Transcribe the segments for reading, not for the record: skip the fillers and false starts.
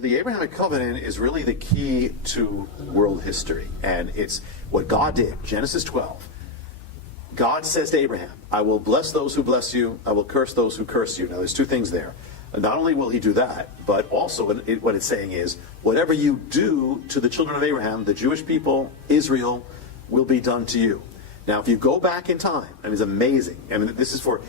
The Abrahamic covenant is really the key to world history, and it's what God did. Genesis 12. God says to Abraham, I will bless those who bless you, I will curse those who curse you. Now there's two things there. Not only will he do that, but also what it's saying is, whatever you do to the children of Abraham, the Jewish people, Israel, will be done to you. Now if you go back in time, and it's amazing, I mean this is for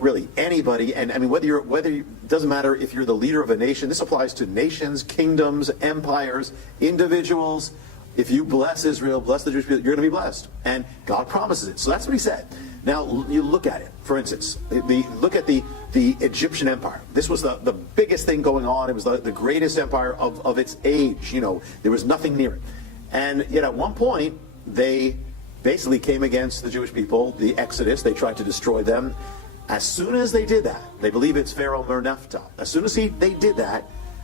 really anybody, and I mean it doesn't matter if you're the leader of a nation. This applies to nations, kingdoms, empires, individuals. If you bless Israel, bless the Jewish people, you're going to be blessed, and God promises it. So that's what he said. Now you look at it. For instance, look at the Egyptian empire. This was the biggest thing going on. It was the greatest empire of its age. You know, there was nothing near it. And yet at one point they basically came against the Jewish people. The Exodus, they tried to destroy them. As soon as they did that, they believe it's Pharaoh Merneptah. As soon as they did that,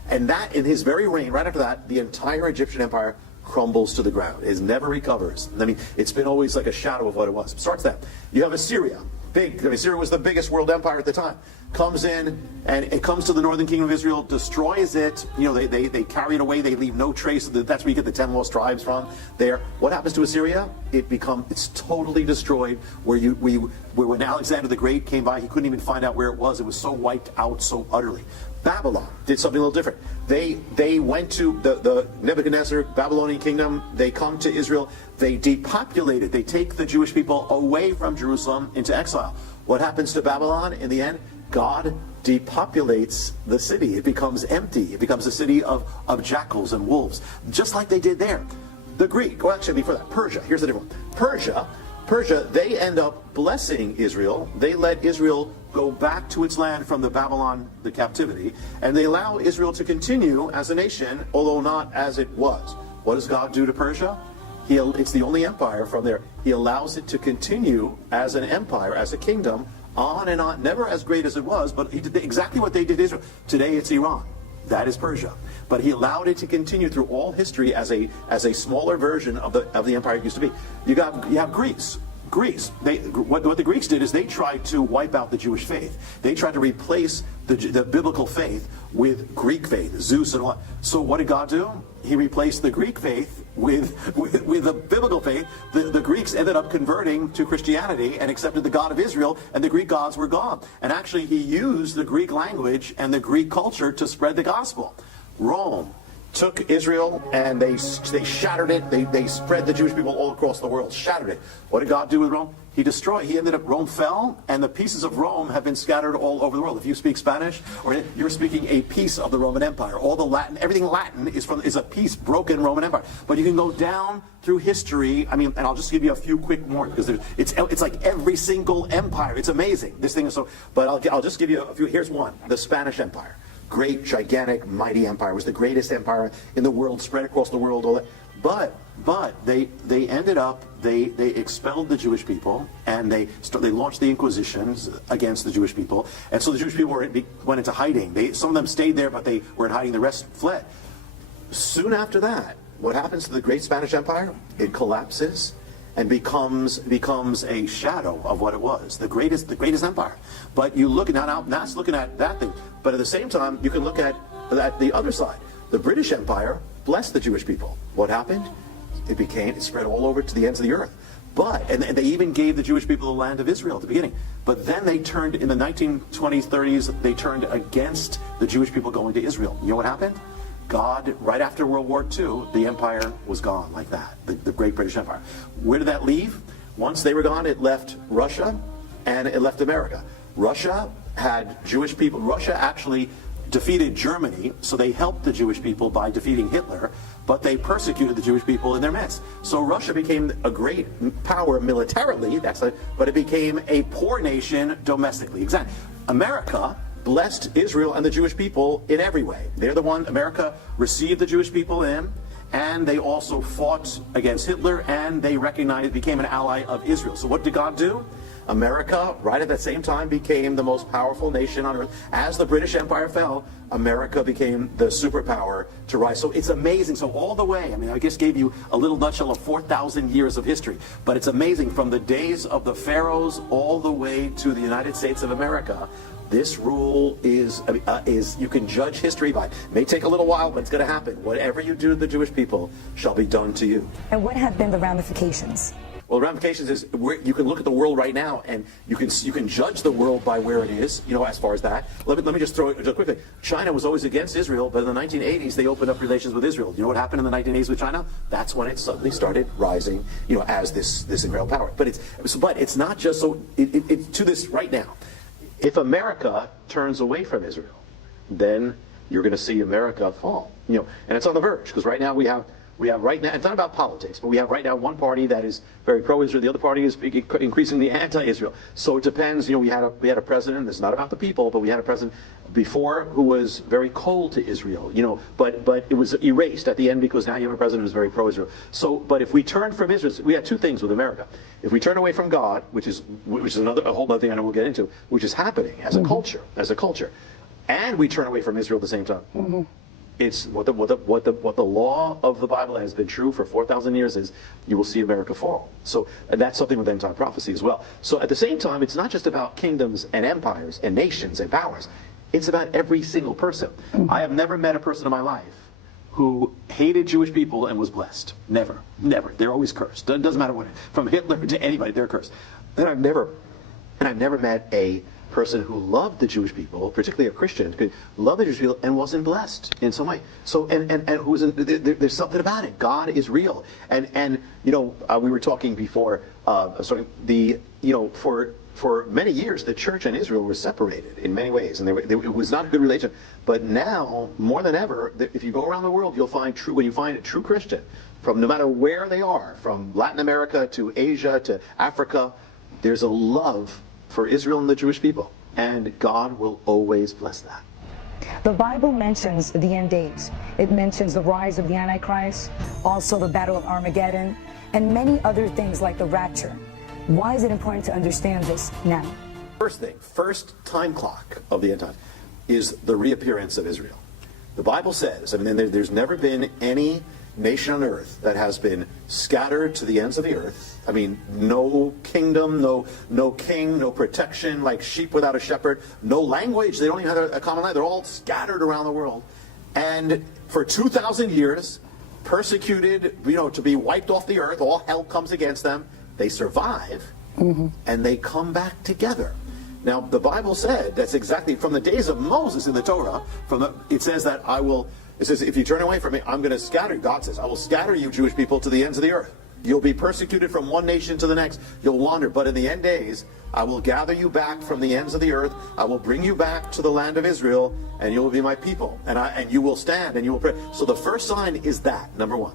and that in his very reign, right after that, the entire Egyptian empire crumbles to the ground. It never recovers. I mean, it's been always like a shadow of what it was. It starts that. You have Assyria. Syria was the biggest world empire at the time. Comes in, and it comes to the northern kingdom of Israel, destroys it. You know, they carry it away. They leave no trace. That's where you get the 10 lost tribes from. There. What happens to Assyria? It's totally destroyed. When Alexander the Great came by, he couldn't even find out where it was. It was so wiped out so utterly. Babylon did something a little different. They went to the Nebuchadnezzar, Babylonian kingdom. They come to Israel. They depopulate it. They take the Jewish people away from Jerusalem into exile. What happens to Babylon in the end? God depopulates the city. It becomes empty. It becomes a city of jackals and wolves, just like they did there. The Greek, well, actually before that, Persia. Here's the difference. Persia, they end up blessing Israel. They let Israel go back to its land from the captivity, and they allow Israel to continue as a nation, although not as it was. What does God do to Persia? It's the only empire from there. He allows it to continue as an empire, as a kingdom, on and on, never as great as it was, but he did exactly what they did to Israel. Today it's Iran. That is Persia. But he allowed it to continue through all history as a smaller version of the empire it used to be. You have Greece. What the Greeks did is they tried to wipe out the Jewish faith. They tried to replace the biblical faith with Greek faith, Zeus and all. So what did God do? He replaced the Greek faith with the biblical faith. The Greeks ended up converting to Christianity and accepted the God of Israel, and the Greek gods were gone. And actually he used the Greek language and the Greek culture to spread the gospel. Rome took Israel and they shattered it. They spread the Jewish people all across the world, shattered it. What did God do with Rome? Rome fell, and the pieces of Rome have been scattered all over the world. If you speak Spanish, or you're speaking a piece of the Roman Empire, all the Latin, everything Latin is a piece, broken Roman Empire. But you can go down through history. I mean, and I'll just give you a few quick more, because it's like every single empire. It's amazing. This thing is so. But I'll just give you a few. Here's one: the Spanish Empire. Great, gigantic, mighty empire. It was the greatest empire in the world, spread across the world. All that. But they ended up, they expelled the Jewish people, and they launched the Inquisitions against the Jewish people, and so the Jewish people went into hiding. Some of them stayed there, but they were in hiding. The rest fled. Soon after that, what happens to the great Spanish Empire? It collapses and becomes a shadow of what it was, the greatest empire. But you look now that's looking at that thing. But at the same time, you can look at the other side. The British Empire blessed the Jewish people. What happened? It spread all over to the ends of the earth. And they even gave the Jewish people the land of Israel at the beginning. But then they turned, in the 1920s, 30s, they turned against the Jewish people going to Israel. You know what happened? God, right after World War II, the empire was gone like that, the great British Empire. Where did that leave? Once they were gone, it left Russia and it left America. Russia had Jewish people. Russia actually defeated Germany, so they helped the Jewish people by defeating Hitler, but they persecuted the Jewish people in their midst. So Russia became a great power militarily, but it became a poor nation domestically. Exactly. America blessed Israel and the Jewish people in every way. America received the Jewish people in, and they also fought against Hitler, and they became an ally of Israel. So what did God do? America, right at that same time, became the most powerful nation on earth. As the British Empire fell, America became the superpower to rise. So it's amazing. So all the way, I mean, I just gave you a little nutshell of 4,000 years of history. But it's amazing from the days of the pharaohs all the way to the United States of America. This rule is you can judge history by. It may take a little while, but it's going to happen. Whatever you do to the Jewish people shall be done to you. And what have been the ramifications? Well, the ramifications is you can look at the world right now, and you can judge the world by where it is. As far as that. Let me just throw it just quickly. China was always against Israel, but in the 1980s they opened up relations with Israel. You know what happened in the 1980s with China? That's when it suddenly started rising, as this incredible power. But it's not just so. It's to this right now. If America turns away from Israel, then you're going to see America fall. And it's on the verge, because right now we have right now, it's not about politics, but we have right now one party that is very pro-Israel, the other party is increasingly anti-Israel. So it depends. We had a president. This is not about the people, but we had a president before who was very cold to Israel. But it was erased at the end, because now you have a president who's very pro-Israel. So, but if we turn from Israel, we had two things with America. If we turn away from God, which is a whole other thing I know we'll get into, which is happening as a culture, and we turn away from Israel at the same time. It's what the law of the Bible has been true for 4,000 years is you will see America fall. So, and that's something with end-time prophecy as well. So at the same time, it's not just about kingdoms and empires and nations and powers. It's about every single person. I have never met a person in my life who hated Jewish people and was blessed. Never. They're always cursed. It doesn't matter what, from Hitler to anybody, they're cursed. And I've never met a person who loved the Jewish people, particularly a Christian, who loved the Jewish people and wasn't blessed in some way. So and who was there's something about it. God is real. And we were talking before. For many years the church and Israel were separated in many ways, and it was not a good relation. But now more than ever, if you go around the world, you'll find when you find a true Christian, from no matter where they are, from Latin America to Asia to Africa, there's a love for Israel and the Jewish people, and God will always bless that. The Bible mentions the end days. It mentions the rise of the Antichrist, also the Battle of Armageddon, and many other things like the rapture. Why is it important to understand this now? First time clock of the end times is the reappearance of Israel. The Bible says, there's never been any nation on earth that has been scattered to the ends of the earth. No kingdom, no king, no protection, like sheep without a shepherd, no language. They don't even have a common language. They're all scattered around the world. And for 2,000 years, persecuted, to be wiped off the earth, all hell comes against them. They survive, and they come back together. Now, the Bible said, that's exactly from the days of Moses in the Torah, it says that it says, if you turn away from me, I'm going to scatter you. God says, I will scatter you, Jewish people, to the ends of the earth. You'll be persecuted from one nation to the next. You'll wander. But in the end days, I will gather you back from the ends of the earth. I will bring you back to the land of Israel, and you will be my people. And you will stand, and you will pray. So the first sign is that, number one.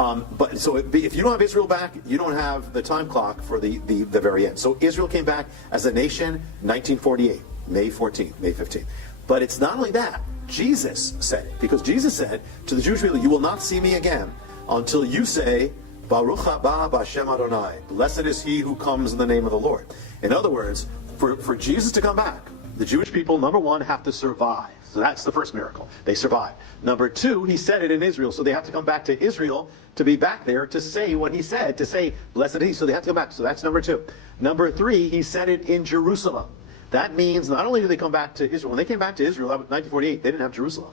If you don't have Israel back, you don't have the time clock for the very end. So Israel came back as a nation 1948, May 14th, May 15th. But it's not only that. Jesus said it, because Jesus said to the Jewish people, you will not see me again until you say, Baruch haba b'Hashem Adonai. Blessed is he who comes in the name of the Lord. In other words, for Jesus to come back, the Jewish people, number one, have to survive. So that's the first miracle. They survive. Number two, he said it in Israel, so they have to come back to Israel to be back there to say what he said, to say, blessed is he. So they have to come back. So that's number two. Number three, he said it in Jerusalem. That means not only do they come back to Israel, when they came back to Israel in 1948, they didn't have Jerusalem.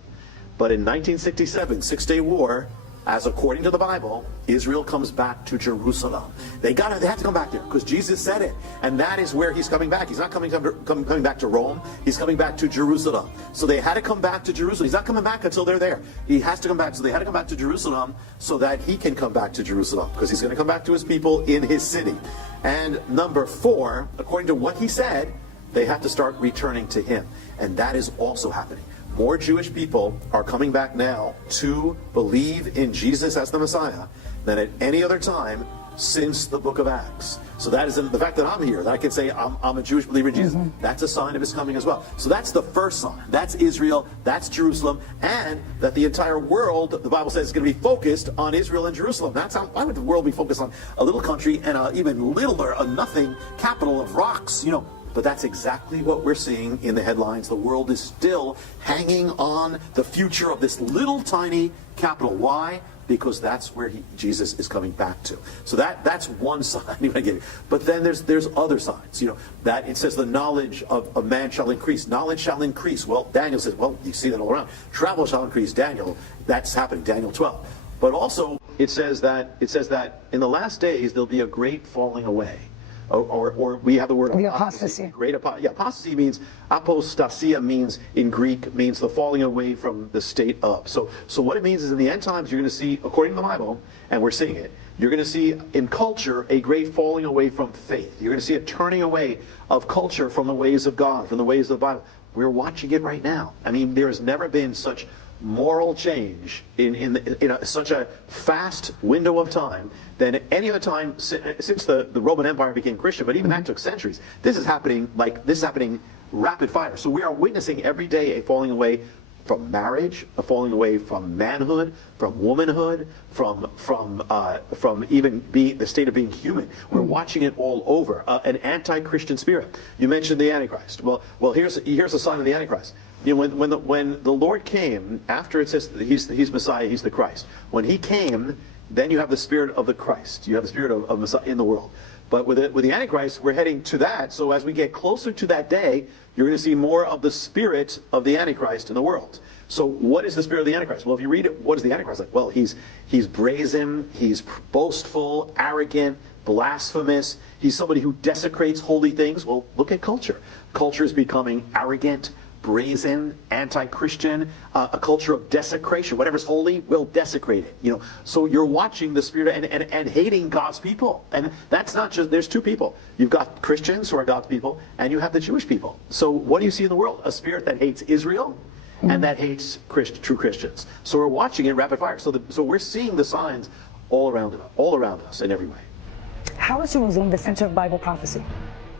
But in 1967, Six-Day War, as according to the Bible, Israel comes back to Jerusalem. They have to come back there because Jesus said it, and that is where he's coming back. He's not coming back to Rome. He's coming back to Jerusalem. So they had to come back to Jerusalem. He's not coming back until they're there. He has to come back. So they had to come back to Jerusalem so that he can come back to Jerusalem, because he's going to come back to his people in his city. And number four, according to what he said, they have to start returning to him, and that is also happening. More Jewish people are coming back now to believe in Jesus as the Messiah than at any other time since the book of Acts. So that is the fact that I'm here, that I can say I'm a Jewish believer in Jesus. That's a sign of his coming as well. So that's the first sign. That's Israel, that's Jerusalem, and that the entire world, the Bible says, is going to be focused on Israel and Jerusalem. Why would the world be focused on a little country and a even littler, a nothing capital of rocks, But that's exactly what we're seeing in the headlines. The world is still hanging on the future of this little tiny capital. Why? because that's where Jesus is coming back to. So that's one sign he might give you. But then there's other signs, that it says the knowledge of man shall increase. Knowledge shall increase. Well, Daniel says, well, you see that all around. Travel shall increase. Daniel, that's happening, Daniel 12. But also it says that in the last days there'll be a great falling away. Or we have the word apostasy. Apostasy means, apostasia means in Greek, means the falling away from the state of. So what it means is in the end times you're going to see, according to the Bible, and we're seeing it, you're going to see in culture a great falling away from faith. You're going to see a turning away of culture from the ways of God, from the ways of the Bible. We're watching it right now. I mean, there has never been such moral change in such a fast window of time than any other time since the Roman Empire became Christian, but even that took centuries. This is happening rapid fire. So we are witnessing every day a falling away from marriage, a falling away from manhood, from womanhood, from even being the state of being human. We're watching it all over. An anti-Christian spirit. You mentioned the Antichrist. Well, here's a sign of the Antichrist. When the Lord came, after it says that he's Messiah, he's the Christ. When he came, then you have the spirit of the Christ. You have the spirit of Messiah in the world. But with the Antichrist, we're heading to that. So as we get closer to that day, you're going to see more of the spirit of the Antichrist in the world. So what is the spirit of the Antichrist? Well, if you read it, what is the Antichrist like? Well, he's brazen, he's boastful, arrogant, blasphemous. He's somebody who desecrates holy things. Well, look at culture. Culture is becoming arrogant, brazen, anti-Christian, a culture of desecration. Whatever's holy, we'll desecrate it. So you're watching the spirit and hating God's people. And that's not just, there's two people. You've got Christians who are God's people, and you have the Jewish people. So what do you see in the world? A spirit that hates Israel and that hates true Christians. So we're watching it rapid fire. So we're seeing the signs all around us in every way. How is Jerusalem the center of Bible prophecy?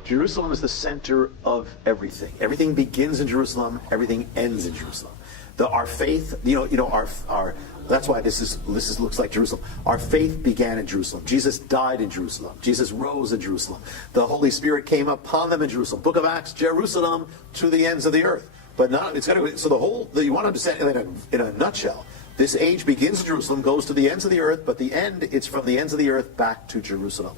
Jerusalem is the center of everything. Everything begins in Jerusalem. Everything ends in Jerusalem. Our faith, our that's why this looks like Jerusalem. Our faith began in Jerusalem. Jesus died in Jerusalem. Jesus rose in Jerusalem. The Holy Spirit came upon them in Jerusalem. Book of Acts, Jerusalem to the ends of the earth. But not, it's got to. So you want to understand in a nutshell. This age begins in Jerusalem, goes to the ends of the earth, but the end, it's from the ends of the earth back to Jerusalem.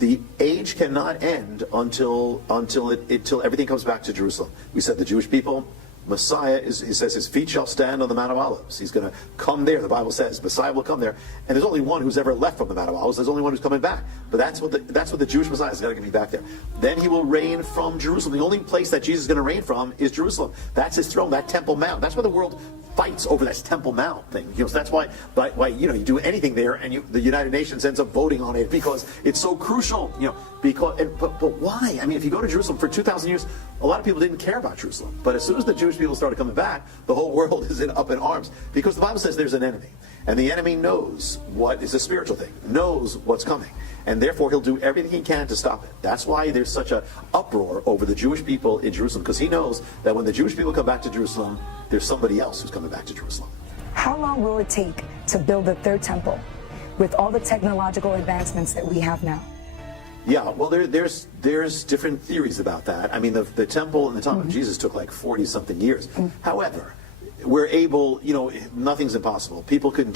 The age cannot end until everything comes back to Jerusalem. We said the Jewish people, Messiah he says his feet shall stand on the Mount of Olives. He's going to come there. The Bible says Messiah will come there. And there's only one who's ever left from the Mount of Olives. There's only one who's coming back. But that's what the Jewish Messiah is going to be back there. Then he will reign from Jerusalem. The only place that Jesus is going to reign from is Jerusalem. That's his throne, that Temple Mount. That's where the world fights over this Temple Mount thing. So that's why you do anything there, and the United Nations ends up voting on it because it's so crucial. But why? I mean, if you go to Jerusalem for 2,000 years, a lot of people didn't care about Jerusalem. But as soon as the Jewish people started coming back, the whole world is up in arms because the Bible says there's an enemy, and the enemy knows what is a spiritual thing, knows what's coming, and therefore he'll do everything he can to stop it. That's why there's such an uproar over the Jewish people in Jerusalem, because he knows that when the Jewish people come back to Jerusalem, there's somebody else who's coming back to Jerusalem. How long will it take to build the third temple with all the technological advancements that we have now? Yeah, well, there's different theories about that. I mean, the temple in the time of Jesus took like 40-something years. However, we're able, nothing's impossible. People can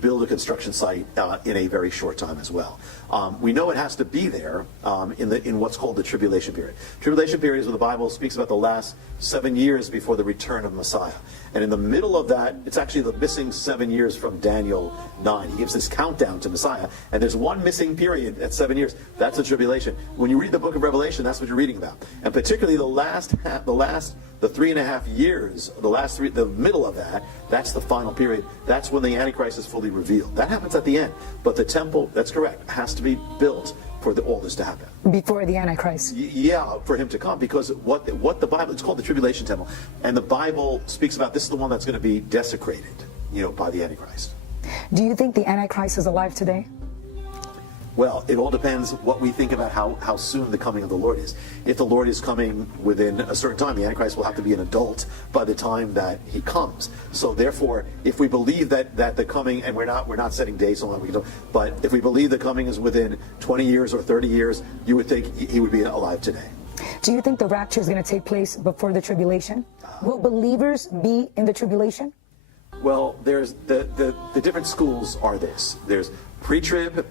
build a construction site in a very short time as well. We know it has to be there in what's called the tribulation period. Tribulation period is where the Bible speaks about the last 7 years before the return of Messiah. And in the middle of that, it's actually the missing 7 years from Daniel 9. He gives this countdown to Messiah, and there's one missing period at 7 years. That's the tribulation. When you read the book of Revelation, that's what you're reading about. And particularly the 3.5 years, the middle of that, that's the final period. That's when the Antichrist is fully revealed. That happens at the end. But the temple, that's correct, has to be built for all this to happen. Before the Antichrist. Yeah, for him to come, because what the Bible, it's called the tribulation temple, and the Bible speaks about this is the one that's going to be desecrated, by the Antichrist. Do you think the Antichrist is alive today? Well, it all depends what we think about how soon the coming of the Lord is. If the Lord is coming within a certain time, the Antichrist will have to be an adult by the time that he comes. So therefore, if we believe that the coming, and we're not setting dates on that, but if we believe the coming is within 20 years or 30 years, you would think he would be alive today. Do you think the rapture is going to take place before the tribulation? Will believers be in the tribulation? Well, there's the different schools are this. There's pre-trib,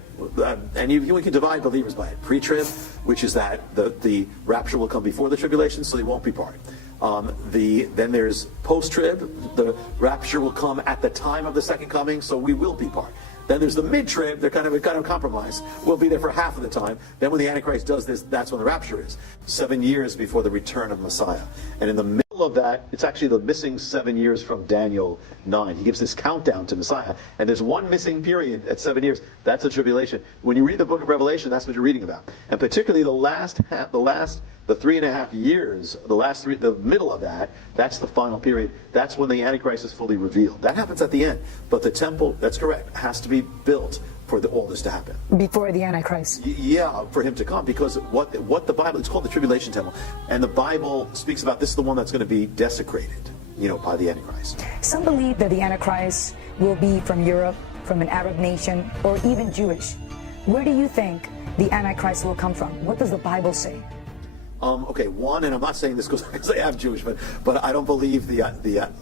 and you can divide believers by it. Pre-trib, which is that the rapture will come before the tribulation, so they won't be part. Then there's post-trib, the rapture will come at the time of the second coming, so we will be part. Then there's the mid-trib, they're kind of compromise. We'll be there for half of the time. Then when the Antichrist does this, that's when the rapture is. 7 years before the return of Messiah. And in the middle of that, it's actually the missing 7 years from Daniel 9. He gives this countdown to Messiah. And there's one missing period at 7 years. That's the tribulation. When you read the book of Revelation, that's what you're reading about. And particularly the 3.5 years, the middle of that, that's the final period. That's when the Antichrist is fully revealed. That happens at the end. But the temple, that's correct, has to be built for all this to happen. Before the Antichrist. Yeah, for him to come. Because what the Bible, it's called the tribulation temple. And the Bible speaks about this is the one that's going to be desecrated, by the Antichrist. Some believe that the Antichrist will be from Europe, from an Arab nation, or even Jewish. Where do you think the Antichrist will come from? What does the Bible say? Okay, one, and I'm not saying this because I am Jewish, but I don't believe the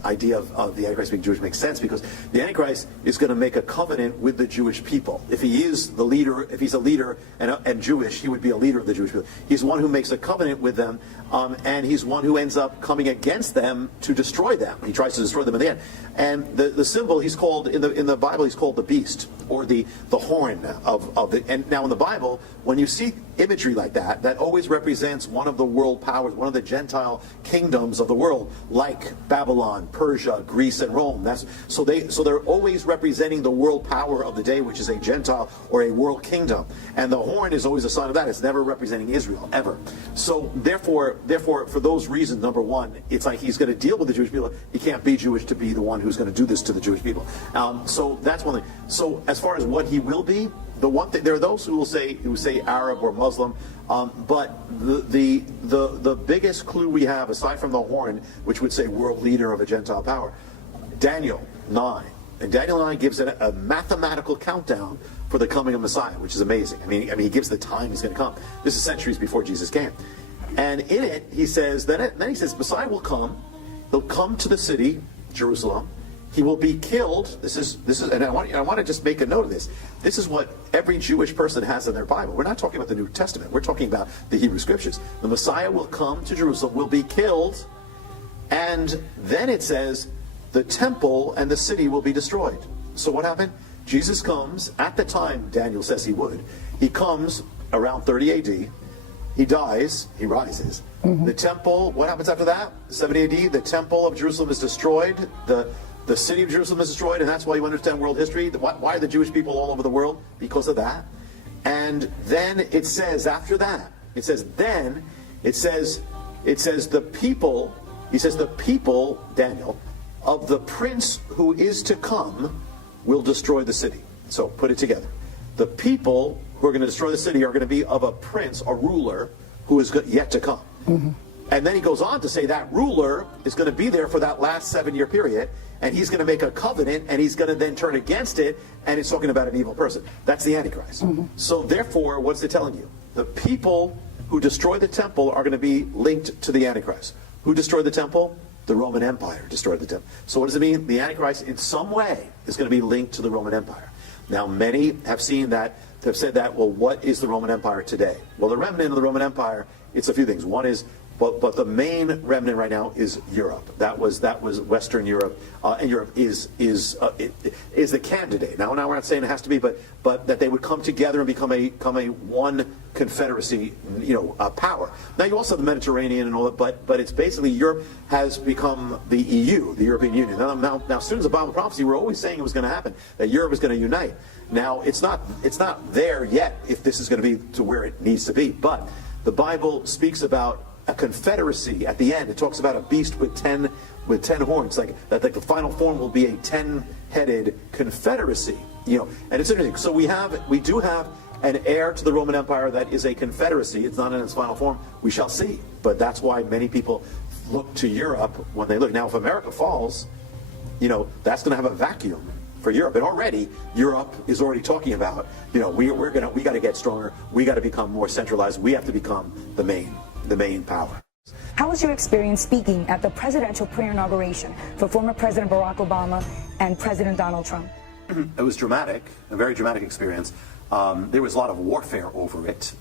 idea of the Antichrist being Jewish makes sense, because the Antichrist is going to make a covenant with the Jewish people. If he is the leader, if he's a leader and Jewish, he would be a leader of the Jewish people. He's one who makes a covenant with them, and he's one who ends up coming against them to destroy them. He tries to destroy them in the end. And the symbol he's called in the Bible, he's called the beast, or the horn of the. And now in the Bible, when you see imagery like that, that always represents one of the world powers, one of the Gentile kingdoms of the world, like Babylon, Persia, Greece, and Rome. So they're always representing the world power of the day, which is a Gentile or a world kingdom. And the horn is always a sign of that. It's never representing Israel, ever. So therefore, for those reasons, number one, it's like he's going to deal with the Jewish people. He can't be Jewish to be the one who's going to do this to the Jewish people. So that's one thing. So as far as what he will be, the one thing, there are those who say Arab or Muslim, but the biggest clue we have, aside from the horn, which would say world leader of a Gentile power, Daniel 9. And Daniel 9 gives a mathematical countdown for the coming of Messiah, which is amazing. I mean, he gives the time he's going to come. This is centuries before Jesus came. And in it, he says, then he says, Messiah will come. He'll come to the city, Jerusalem. He will be killed. This is, and I want to just make a note of this. This is what every Jewish person has in their Bible. We're not talking about the New Testament. We're talking about the Hebrew Scriptures. The Messiah will come to Jerusalem, will be killed, and then it says the temple and the city will be destroyed. So what happened? Jesus comes at the time Daniel says he would. He comes around 30 AD. He dies. He rises. The temple, what happens after that? 70 AD, the temple of Jerusalem is destroyed. The city of Jerusalem is destroyed, and that's why you understand world history. Why are the Jewish people all over the world? Because of that. And then it says after that, it says the people, he says the people, Daniel, of the prince who is to come will destroy the city. So put it together. The people who are going to destroy the city are going to be of a prince, a ruler, who is yet to come. And then he goes on to say that ruler is going to be there for that last 7-year period, and he's going to make a covenant, and he's going to then turn against it, and it's talking about an evil person. That's the Antichrist. So therefore, what's it telling you? The people who destroy the temple are going to be linked to the Antichrist. Who destroyed the temple? The Roman Empire destroyed the temple. So what does it mean? The Antichrist in some way is going to be linked to the Roman Empire. Now many have said that, well, what is the Roman Empire today? Well, the remnant of the Roman Empire, it's a few things. One is, but the main remnant right now is Europe. That was Western Europe, and Europe is the candidate. Now we're not saying it has to be, but that they would come together and become a one confederacy, power. Now you also have the Mediterranean and all that, but it's basically Europe has become the EU, the European Union. Now students of Bible prophecy were always saying it was going to happen, that Europe is going to unite. Now it's not there yet if this is going to be to where it needs to be, but the Bible speaks about a confederacy at the end. It talks about a beast with 10 horns, like the final form will be a 10-headed confederacy. And it's interesting. So we do have an heir to the Roman Empire that is a confederacy. It's not in its final form. We shall see. But that's why many people look to Europe when they look. Now, if America falls, that's going to have a vacuum for Europe. And already Europe is already talking about, we got to get stronger. We got to become more centralized. We have to become the main power. How was your experience speaking at the presidential pre-inauguration for former President Barack Obama and President Donald Trump? It was dramatic, a very dramatic experience. There was a lot of warfare over it.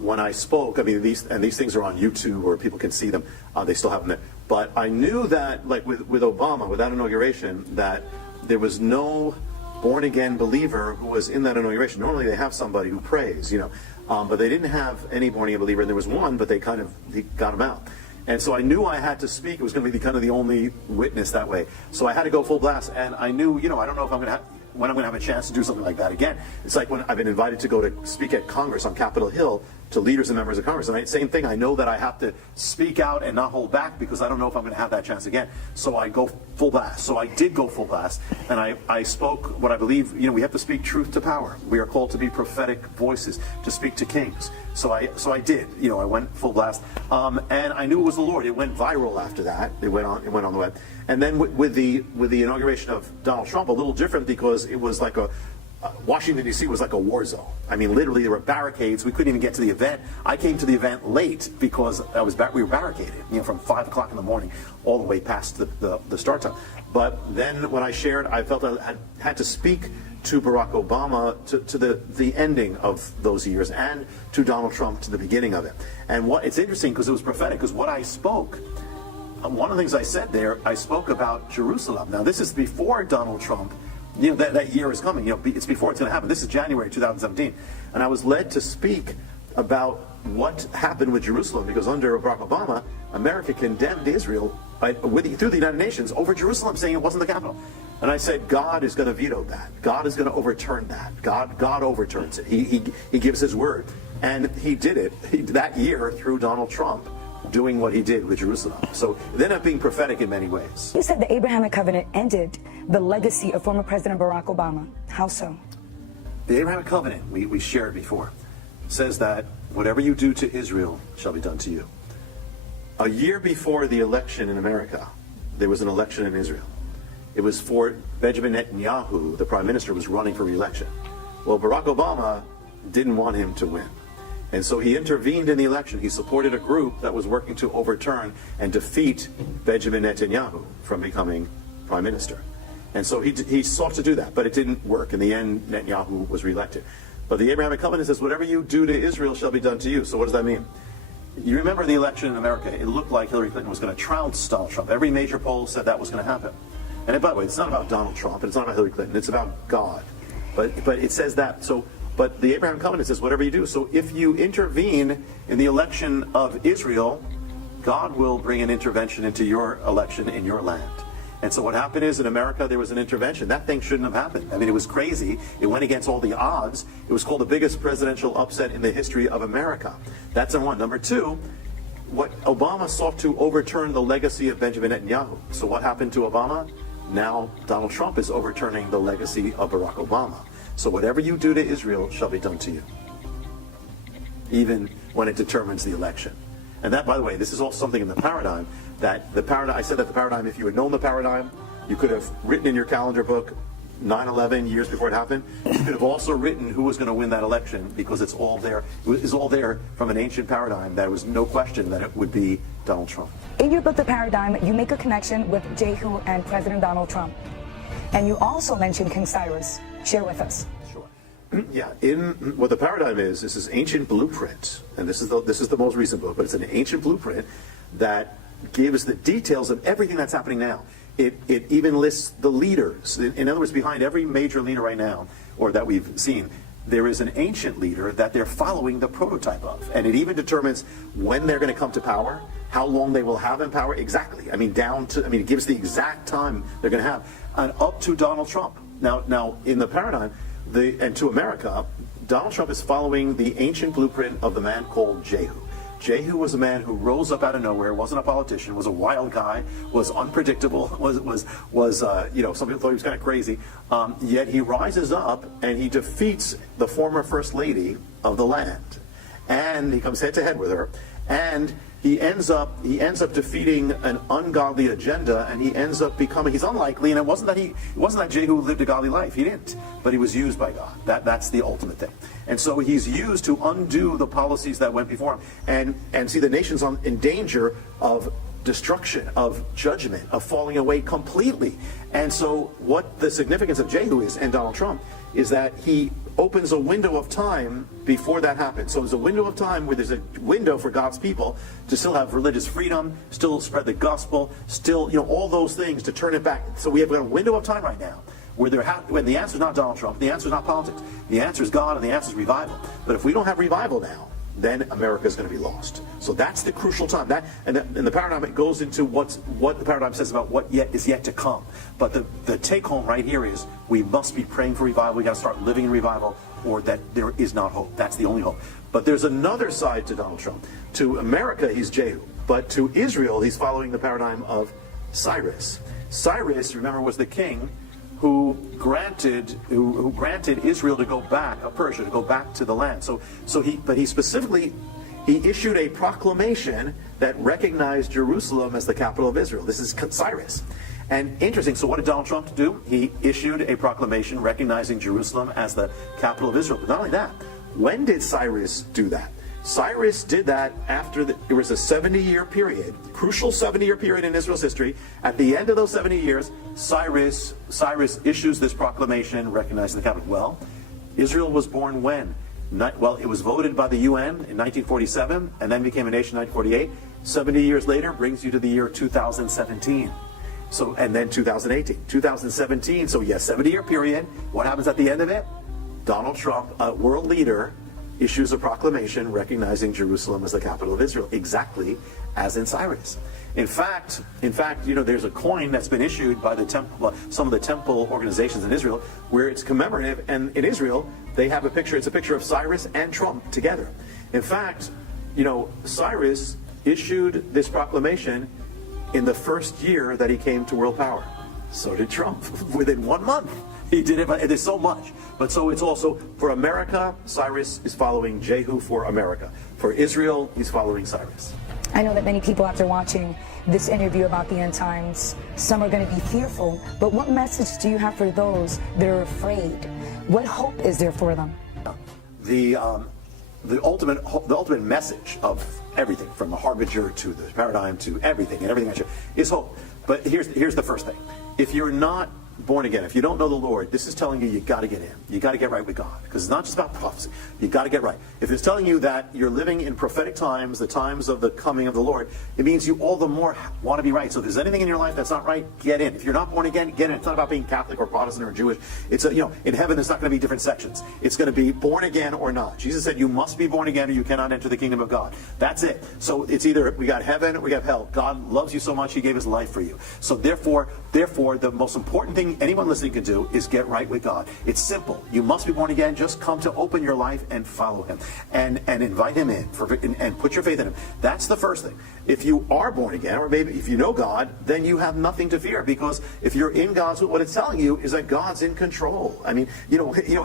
When I spoke, I mean, these things are on YouTube or people can see them. They still have them there. But I knew that, like with Obama, with that inauguration, that there was no born-again believer who was in that inauguration. Normally they have somebody who prays, you know, but they didn't have any born-again believer. And there was one, but he got him out. And so I knew I had to speak. It was going to be kind of the only witness that way. So I had to go full blast. And I knew, you know, I don't know if when I'm going to have a chance to do something like that again. It's like when I've been invited to go to speak at Congress on Capitol Hill to leaders and members of Congress. And same thing, I know that I have to speak out and not hold back because I don't know if I'm going to have that chance again. So I go full blast. So I did go full blast. And I spoke what I believe, you know, we have to speak truth to power. We are called to be prophetic voices, to speak to kings. So I did, you know, I went full blast. And I knew it was the Lord. It went viral after that. It went on the web. And then with the inauguration of Donald Trump, a little different because it was like Washington, D.C. was like a war zone. I mean, literally, there were barricades. We couldn't even get to the event. I came to the event late because we were barricaded, you know, from 5 o'clock in the morning all the way past the start time. But then when I shared, I felt I had to speak to Barack Obama to the ending of those years and to Donald Trump to the beginning of it. And it's interesting because it was prophetic because what I spoke, one of the things I said there, I spoke about Jerusalem. Now, this is before Donald Trump. You know, that year is coming. You know, it's before it's going to happen. This is January 2017. And I was led to speak about what happened with Jerusalem because under Barack Obama, America condemned Israel through the United Nations over Jerusalem, saying it wasn't the capital. And I said, God is going to veto that. God is going to overturn that. God overturns it. He gives his word. And he did it that year through Donald Trump doing what he did with Jerusalem. So it ended up being prophetic in many ways. You said the Abrahamic covenant ended the legacy of former President Barack Obama. How so? The Abrahamic covenant, we shared before, says that whatever you do to Israel shall be done to you. A year before the election in America, there was an election in Israel. It was for Benjamin Netanyahu, the prime minister, was running for re-election. Well, Barack Obama didn't want him to win. And so he intervened in the election. He supported a group that was working to overturn and defeat Benjamin Netanyahu from becoming prime minister. And so he sought to do that, but it didn't work. In the end, Netanyahu was reelected. But the Abrahamic covenant says, whatever you do to Israel shall be done to you. So what does that mean? You remember the election in America, it looked like Hillary Clinton was going to trounce Donald Trump. Every major poll said that was going to happen. And by the way, it's not about Donald Trump, and it's not about Hillary Clinton, it's about God. But it says that. But the Abraham covenant says whatever you do. So if you intervene in the election of Israel, God will bring an intervention into your election in your land. And so what happened is in America, there was an intervention. That thing shouldn't have happened. I mean, it was crazy. It went against all the odds. It was called the biggest presidential upset in the history of America. That's number one. Number two, what Obama sought to overturn the legacy of Benjamin Netanyahu. So what happened to Obama? Now Donald Trump is overturning the legacy of Barack Obama. So whatever you do to Israel shall be done to you, even when it determines the election. And that, by the way, this is also something in the paradigm, I said that the paradigm, if you had known the paradigm, you could have written in your calendar book 9/11 years before it happened. You could have also written who was going to win that election because it's all there. It's all there from an ancient paradigm. There was no question that it would be Donald Trump. In your book, The Paradigm, you make a connection with Jehu and President Donald Trump. And you also mention King Cyrus. Share with us. Sure. Yeah, what the paradigm is, this is ancient blueprint, and this is the most recent book, but it's an ancient blueprint that gives the details of everything that's happening now. It even lists the leaders. In other words, behind every major leader right now, or that we've seen, there is an ancient leader that they're following the prototype of. And it even determines when they're going to come to power, how long they will have in power, exactly. It gives the exact time they're going to have, and up to Donald Trump. Now in the paradigm, and to America, Donald Trump is following the ancient blueprint of the man called Jehu. Jehu was a man who rose up out of nowhere, wasn't a politician, was a wild guy, was unpredictable, some people thought he was kind of crazy. Yet he rises up and he defeats the former first lady of the land. And he comes head to head with her. And he ends up defeating an ungodly agenda, and he ends up becoming, he's unlikely, and it wasn't that Jehu lived a godly life. He didn't, but he was used by God. That's the ultimate thing. And so he's used to undo the policies that went before him, and see the nation's in danger of destruction, of judgment, of falling away completely. And so what the significance of Jehu is, and Donald Trump, is that he opens a window of time before that happens. So there's a window of time where there's a window for God's people to still have religious freedom, still spread the gospel, still, all those things, to turn it back. So we have a window of time right now where when the answer is not Donald Trump, the answer is not politics, the answer is God, and the answer is revival. But if we don't have revival now, then America is going to be lost. So that's the crucial time. And the paradigm, it goes into what the paradigm says about what is yet to come. But the take home right here is we must be praying for revival. We got to start living in revival, or that there is not hope. That's the only hope. But there's another side to Donald Trump. To America, he's Jehu. But to Israel, he's following the paradigm of Cyrus. Cyrus, remember, was the king who granted Israel to go back, Persia, to go back to the land. But he specifically issued a proclamation that recognized Jerusalem as the capital of Israel. This is Cyrus. And interesting, so what did Donald Trump do? He issued a proclamation recognizing Jerusalem as the capital of Israel. But not only that, when did Cyrus do that? Cyrus did that after there was a 70-year period, crucial 70-year period in Israel's history. At the end of those 70 years, Cyrus issues this proclamation recognizing the capital. Well, Israel was born when? Well, it was voted by the UN in 1947 and then became a nation in 1948. 70 years later brings you to the year 2017. So, and then 2018, 2017. So yes, 70-year period. What happens at the end of it? Donald Trump, a world leader, issues a proclamation recognizing Jerusalem as the capital of Israel, exactly as in Cyrus. In fact, there's a coin that's been issued by the temple, some of the temple organizations in Israel, where it's commemorative, and in Israel they have a picture. It's a picture of Cyrus and Trump together. In fact, Cyrus issued this proclamation in the first year that he came to world power. So did Trump. Within 1 month. He did it, but it is so much. But so it's also, for America, Cyrus is following Jehu for America. For Israel, he's following Cyrus. I know that many people, after watching this interview about the end times, some are going to be fearful, but what message do you have for those that are afraid? What hope is there for them? The ultimate message of everything, from the harbinger to the paradigm to everything, and everything is hope. But here's the first thing. If you're not born again, if you don't know the Lord, this is telling you got to get in. You got to get right with God, because it's not just about prophecy. You got to get right. If it's telling you that you're living in prophetic times, the times of the coming of the Lord, it means you all the more want to be right. So if there's anything in your life that's not right, get in. If you're not born again, get in. It's not about being Catholic or Protestant or Jewish. It's in heaven there's not going to be different sections. It's going to be born again or not. Jesus said you must be born again or you cannot enter the kingdom of God. That's it. So it's either we got heaven or we got hell. God loves you so much he gave his life for you. So therefore the most important thing anyone listening can do is get right with God. It's simple. You must be born again. Just come to open your life and follow him and invite him in and put your faith in him. That's the first thing. If you are born again, or maybe if you know God, then you have nothing to fear, because if you're in God's will, what it's telling you is that God's in control. I mean,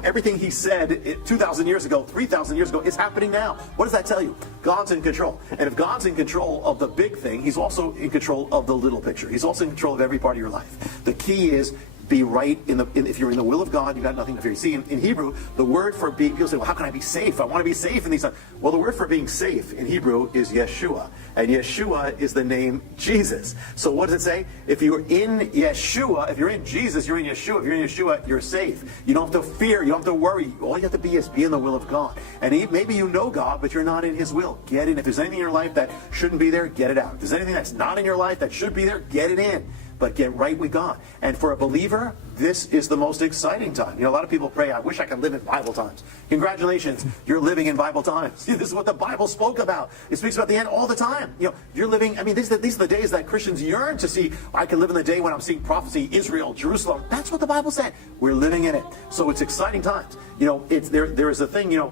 everything he said 2,000 years ago, 3,000 years ago is happening now. What does that tell you? God's in control. And if God's in control of the big thing, he's also in control of the little picture. He's also in control of every part of your life. The key is be right if you're in the will of God, you got nothing to fear. See, in Hebrew, the word for being, people say, well, how can I be safe? I want to be safe in these times. Well, the word for being safe in Hebrew is Yeshua. And Yeshua is the name Jesus. So what does it say? If you're in Yeshua, if you're in Jesus, you're in Yeshua. If you're in Yeshua, you're safe. You don't have to fear. You don't have to worry. All you have to be is be in the will of God. And maybe you know God, but you're not in his will. Get in. If there's anything in your life that shouldn't be there, get it out. If there's anything that's not in your life that should be there, get it in. But get right with God. And for a believer, this is the most exciting time. A lot of people pray, I wish I could live in Bible times. Congratulations, you're living in Bible times. This is what the Bible spoke about. It speaks about the end all the time. You're living, these are the days that Christians yearn to see. I can live in the day when I'm seeing prophecy, Israel, Jerusalem. That's what the Bible said. We're living in it. So it's exciting times. There is a thing,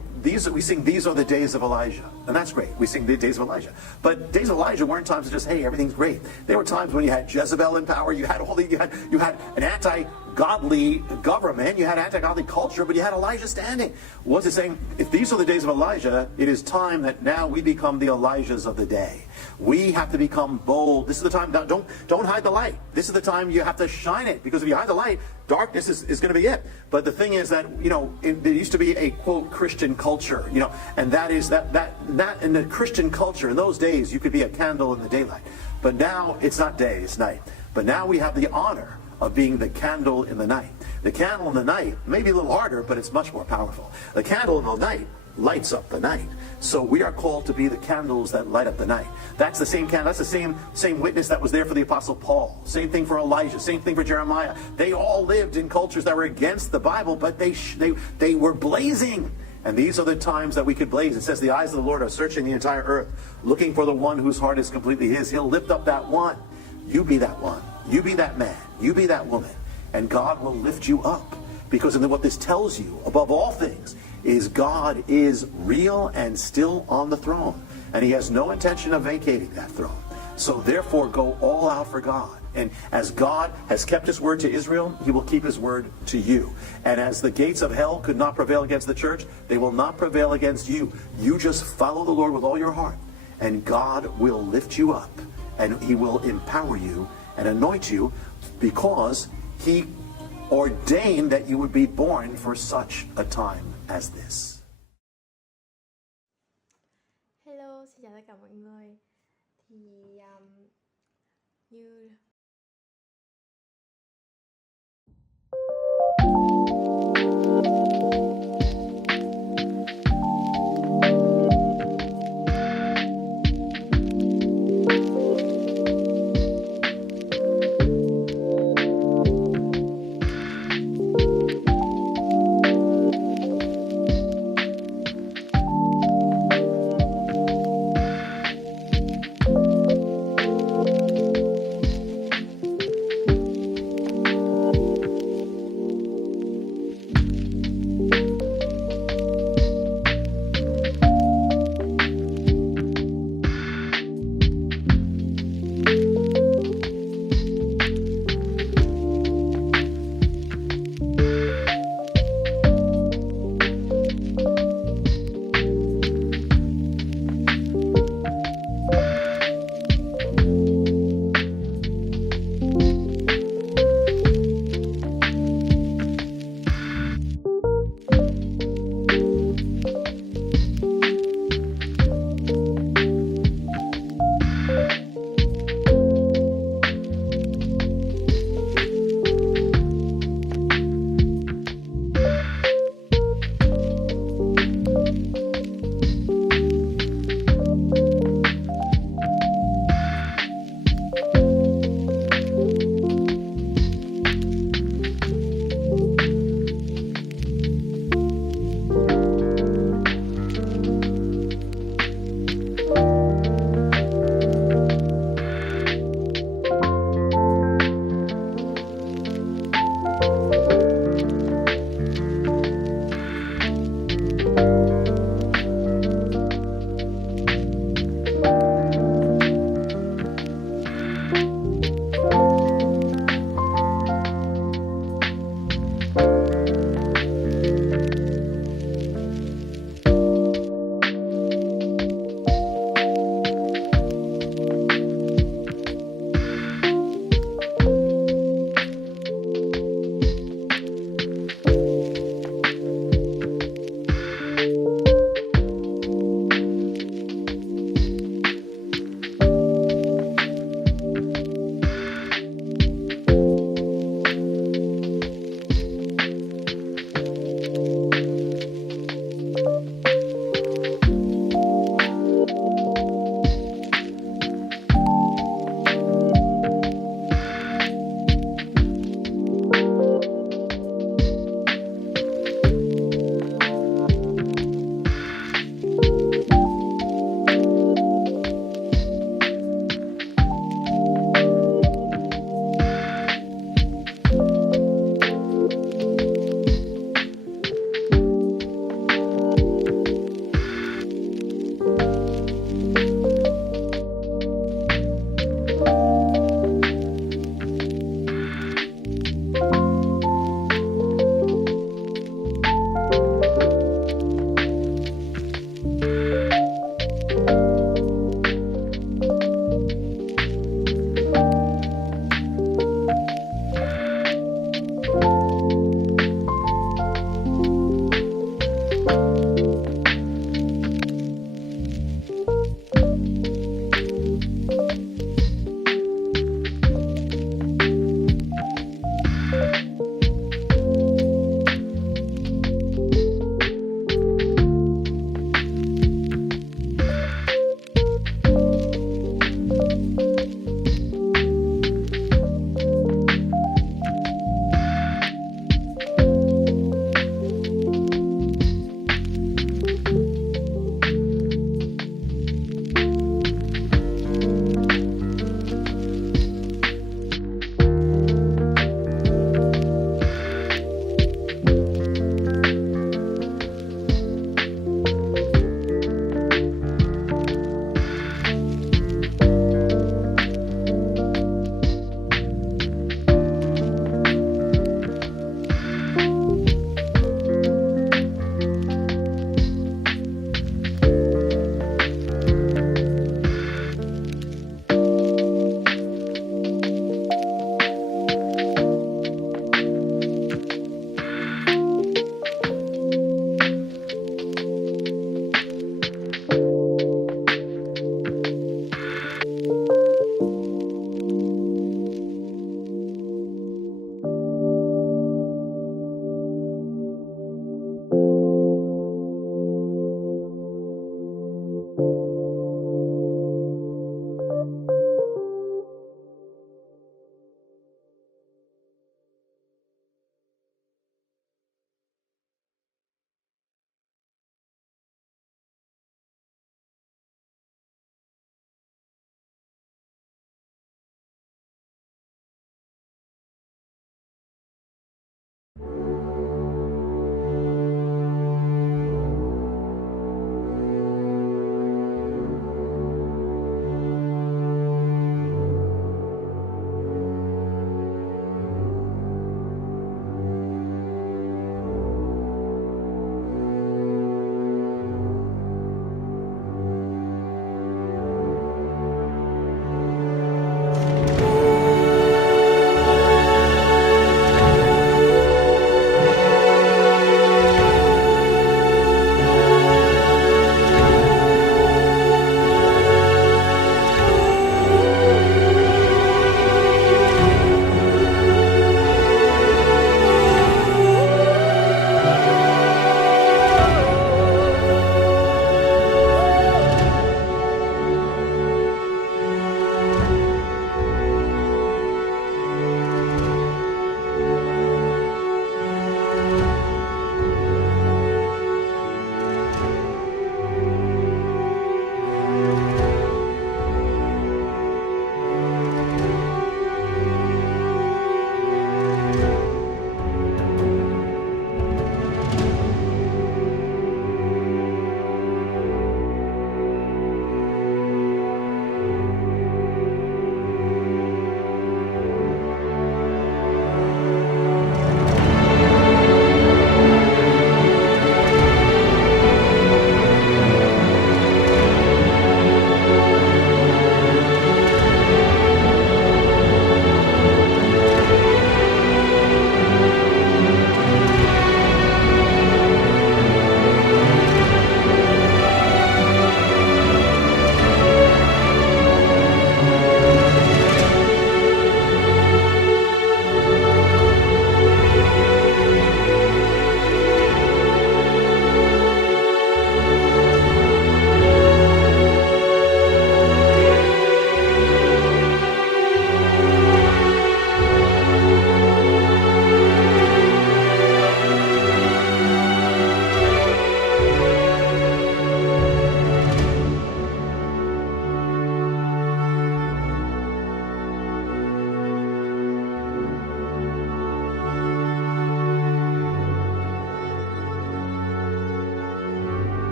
we sing, these are the days of Elijah. And that's great. We sing the days of Elijah. But days of Elijah weren't times of just, hey, everything's great. There were times when you had Jezebel in power. You had an godly government, you had anti-godly culture, but you had Elijah standing. What's it saying? If these are the days of Elijah, it is time that now we become the Elijahs of the day. We have to become bold. This is the time. Don't hide the light. This is the time you have to shine it, because if you hide the light, darkness is going to be it. But the thing is that, there used to be a quote Christian culture, and that is that in the Christian culture in those days you could be a candle in the daylight. But now it's not day, it's night. But now we have the honor of being the candle in the night. The candle in the night may be a little harder, but it's much more powerful. The candle in the night lights up the night. So we are called to be the candles that light up the night. That's the same candle. That's the same witness that was there for the Apostle Paul. Same thing for Elijah. Same thing for Jeremiah. They all lived in cultures that were against the Bible, but they were blazing. And these are the times that we could blaze. It says the eyes of the Lord are searching the entire earth, looking for the one whose heart is completely his. He'll lift up that one. You be that one. You be that man. You be that woman. And God will lift you up. Because what this tells you, above all things, is God is real and still on the throne. And he has no intention of vacating that throne. So therefore, go all out for God. And as God has kept his word to Israel, he will keep his word to you. And as the gates of hell could not prevail against the church, they will not prevail against you. You just follow the Lord with all your heart, and God will lift you up, and he will empower you and anoint you, because he ordained that you would be born for such a time as this. Hello, xin chào tất cả mọi người. Thì như